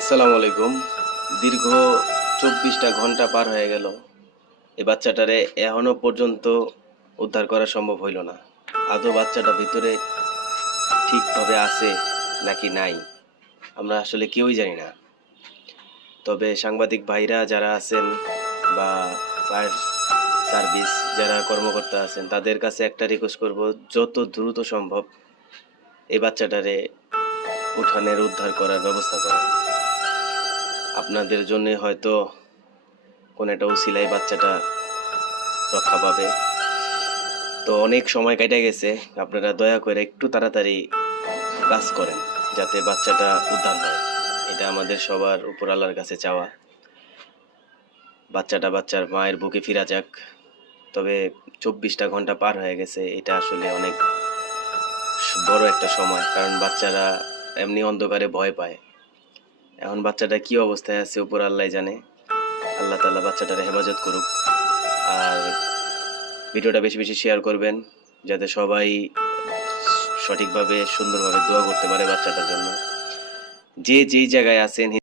আসসালামু আলাইকুম। দীর্ঘ 24টা ঘন্টা পার হয়ে গেল, এই বাচ্চাটারে এখনো পর্যন্ত উদ্ধার করা সম্ভব হইল না। আদৌ বাচ্চাটা ভিতরে ঠিকভাবে আছে নাকি নাই, আমরা আসলে কেউই জানি না। তবে সাংবাদিক ভাইরা যারা আছেন বা ফায়ার সার্ভিস যারা কর্মকর্তা আছেন, তাদের কাছে একটা রিকোয়েস্ট করব, যত দ্রুত সম্ভব এই বাচ্চাটারে উঠানের উদ্ধার করার ব্যবস্থা করেন। আপনাদের জন্য হয়তো কোন একটা উসিলায় বাচ্চাটা রক্ষা পাবে। তো অনেক সময় কেটে গেছে, আপনারা দয়া করে একটু তাড়াতাড়ি কাজ করেন যাতে বাচ্চাটা উদ্ধার হয়। এটা আমাদের সবার উপর আল্লাহর কাছে চাওয়া, বাচ্চাটা বাচ্চার মায়ের বুকে ফিরা যাক। তবে 24টা ঘন্টা পার হয়ে গেছে, এটা আসলে অনেক বড় একটা সময়, কারণ বাচ্চারা এমনি অন্ধকারে ভয় পায়। এখন বাচ্চাটা কি অবস্থায় আছে উপর আল্লাহ জানে। আল্লাহ তাআলা বাচ্চাটারে হেফাজত করুক। আর ভিডিওটা বেশি বেশি শেয়ার করবেন যাতে সবাই সঠিকভাবে সুন্দরভাবে দোয়া করতে পারে বাচ্চাটার জন্য। যে যেই জায়গায় আছেন